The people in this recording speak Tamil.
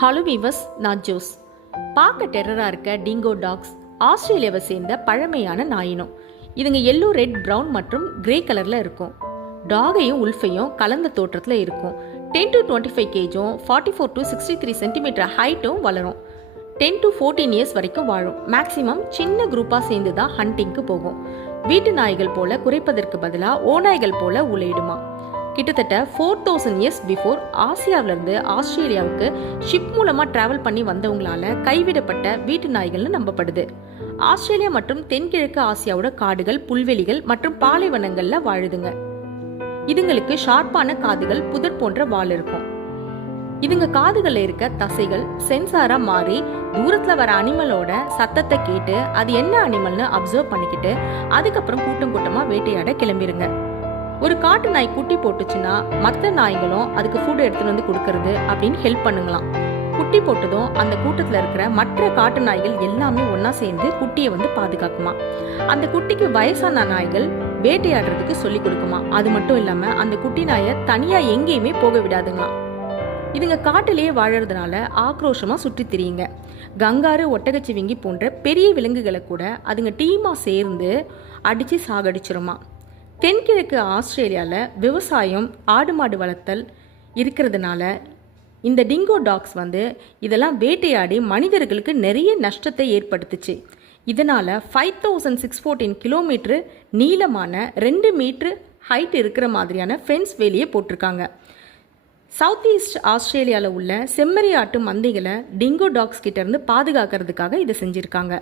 ஹலோ வீவர்ஸ், நான் ஜோஸ். பார்க்க டெரராக இருக்க டிங்கோ டாக்ஸ் ஆஸ்திரேலியாவை சேர்ந்த பழமையான நாயினம். இதுங்க எல்லோ, ரெட், ப்ரௌன் மற்றும் கிரே கலரில் இருக்கும். டாகையும் உல்ஃபையும் கலந்த தோற்றத்தில் இருக்கும். 10 to 25 கேஜும் 44 to 63 சென்டிமீட்டர் ஹைட்டும் வளரும். 10 to 14 இயர்ஸ் வரைக்கும் வாழும். மேக்சிமம் சின்ன குரூப்பாக சேர்ந்து தான் ஹண்டிங்க்கு போகும். வீட்டு நாய்கள் போல குறைப்பதற்கு பதிலாக ஓநாய்கள் போல உலையிடுமா. கிட்டத்தட்ட 4000 இயர்ஸ் பிஃபோர் ஆசியாவிலிருந்து ஆஸ்திரேலியாவுக்கு ஷிப் மூலமாக டிராவல் பண்ணி வந்தவங்களால கைவிடப்பட்ட வீட்டு நாய்கள்னு நம்பப்படுது. ஆஸ்திரேலியா மற்றும் தென்கிழக்கு ஆசியாவோட காடுகள், புல்வெளிகள் மற்றும் பாலைவனங்களில் வாழுதுங்க. இதுங்களுக்கு ஷார்ப்பான காதுகள், புதர் போன்ற வால் இருக்கும். இதுங்க காதுகளில் இருக்க தசைகள் சென்சாரா மாறி தூரத்தில் வர அனிமலோட சத்தத்தை கேட்டு அது என்ன அனிமல்னு அப்சர்வ் பண்ணிக்கிட்டு அதுக்கப்புறம் கூட்டம் கூட்டமாக வேட்டையாட கிளம்பிடுங்க. ஒரு காட்டு நாய் குட்டி போட்டுச்சுன்னா மற்ற நாய்களும் அதுக்கு ஃபுட் எடுத்துட்டு வந்து கொடுக்கறது அப்படின்னு ஹெல்ப் பண்ணுங்களாம். குட்டி போட்டதும் அந்த கூட்டத்தில் இருக்கிற மற்ற காட்டு நாய்கள் எல்லாமே ஒன்னா சேர்ந்து குட்டியை வந்து பாதுகாக்குமா. அந்த குட்டிக்கு வயசான நாய்கள் வேட்டையாடுறதுக்கு சொல்லி கொடுக்குமா. அது மட்டும் இல்லாம அந்த குட்டி நாயை தனியா எங்கேயுமே போக விடாதுங்களாம். இதுங்க காட்டிலேயே வாழறதுனால ஆக்ரோஷமா சுற்றி திரியுங்க. கங்காரு, ஒட்டகச்சிவிங்கி போன்ற பெரிய விலங்குகளை கூட அதுங்க டீமா சேர்ந்து அடிச்சு சாகடிச்சிருமா. தென்கிழக்கு ஆஸ்திரேலியாவில் விவசாயம், ஆடு மாடு வளர்த்தல் இருக்கிறதுனால இந்த டிங்கோ டாக்ஸ் வந்து இதெல்லாம் வேட்டையாடி மனிதர்களுக்கு நிறைய நஷ்டத்தை ஏற்படுத்துச்சு. இதனால் 5614 கிலோமீட்டர் நீளமான 2 மீட்டர் ஹைட் இருக்கிற மாதிரியான ஃபென்ஸ் வேலியை போட்டிருக்காங்க. சவுத் ஈஸ்ட் ஆஸ்திரேலியாவில் உள்ள செம்மறி ஆட்டு மந்தைகளை டிங்கோ டாக்ஸ் கிட்ட இருந்து பாதுகாக்கிறதுக்காக இதை செஞ்சுருக்காங்க.